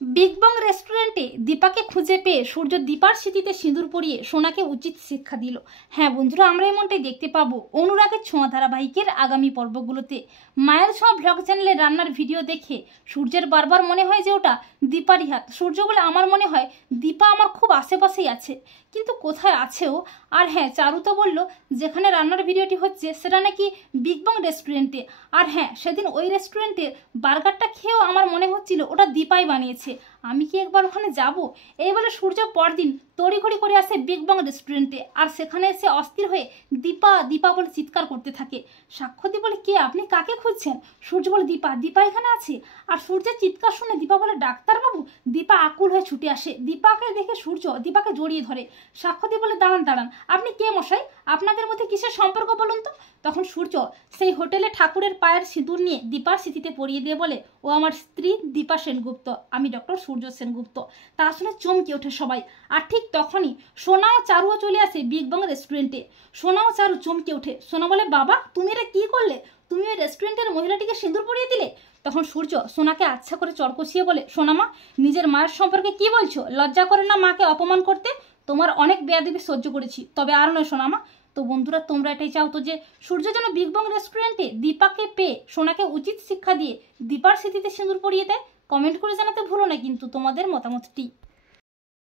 Big বং রেস্টুরেন্টে দীপাকে খুঁজে পেয়ে সূর্য দীপার স্মৃতিতে সিঁদুর পরিয়ে সোনাকে উচিত শিক্ষা দিল। হ্যাঁ বন্ধুরা, আমরা এমনটাই দেখতে পাবো অনুরাগের ছোঁয়া ধারাবাহিকের আগামী পর্বগুলোতে। মায়ের ছোঁয়া ব্লগ চ্যানেলে রান্নার ভিডিও দেখে সূর্যের বারবার মনে হয় যে ওটা দীপারই হাত। সূর্য বলে আমার মনে হয় দীপা আমার খুব আশেপাশেই আছে, কিন্তু কোথায় আছেও। আর হ্যাঁ, চারু তো বললো যেখানে রান্নার ভিডিওটি হচ্ছে সেটা নাকি বিগ বং রেস্টুরেন্টে। আর হ্যাঁ, সেদিন ওই রেস্টুরেন্টের বার্গারটা খেয়েও আমার মনে হচ্ছিল ওটা দীপাই বানিয়েছে। আমি কি একবার ওখানে যাব? এই বলে সূর্য পরদিন তড়িঘড়ি করে আসে বিগ বং রেস্টুরেন্টে, আর সেখানে এসে অস্থির হয়ে দীপা দীপা বলে চিৎকার করতে থাকে। সাক্ষ্যদি বলে, কে আপনি, কাকে খুঁজছেন? সূর্য বলে, দীপা, দীপা এখানে আছে। আর সূর্যের চিৎকার শুনে দীপা বলে, ডাক্তারবাবু। দীপা আকুল হয়ে ছুটে আসে, দীপাকে দেখে সূর্য দীপাকে জড়িয়ে ধরে। সাক্ষ্যদি বলে, দাঁড়ান দাঁড়ান, আপনি কে মশাই? আপনাদের মধ্যে কিসের সম্পর্ক বলুন তো? তখন সূর্য সেই হোটেলে ঠাকুরের পায়ের সিঁদুর নিয়ে দীপার স্মৃতিতে পরিয়ে দিয়ে বলে, ও আমার স্ত্রী দীপা সেনগুপ্ত, আমি ডক্টর সূর্য সেনগুপ্ত। তা শুনে চমকে ওঠে সবাই। আর ঠিক তখনই সোনা ও চারুও চলে আসে বিগ বং রেস্টুরেন্টে। সোনা ও চারু চমকে ওঠে। সোনা বলে, বাবা তুমি এটা কি করলে? তুমি ওই রেস্টুরেন্টের মহিলাটিকে সিঁদুর পরিয়ে দিলে? তখন সূর্য সোনাকে আচ্ছা করে চড় কষিয়ে বলে, সোনা মা, নিজের মায়ের সম্পর্কে কি বলছো? লজ্জা করে না মাকে অপমান করতে? তোমার অনেক বেয়াদবি সহ্য করেছি, তবে আর নয় সোনা মা। তো বন্ধুরা, তোমরা এটাই চাও তো যে সূর্য যেন বিগ বং রেস্টুরেন্টে দীপাকে পেয়ে সোনাকে উচিত শিক্ষা দিয়ে দীপার স্মৃতিতে সিঁদুর পরিয়ে দেয়? কমেন্ট করে জানাতে ভুলো না কিন্তু তোমাদের মতামতটি।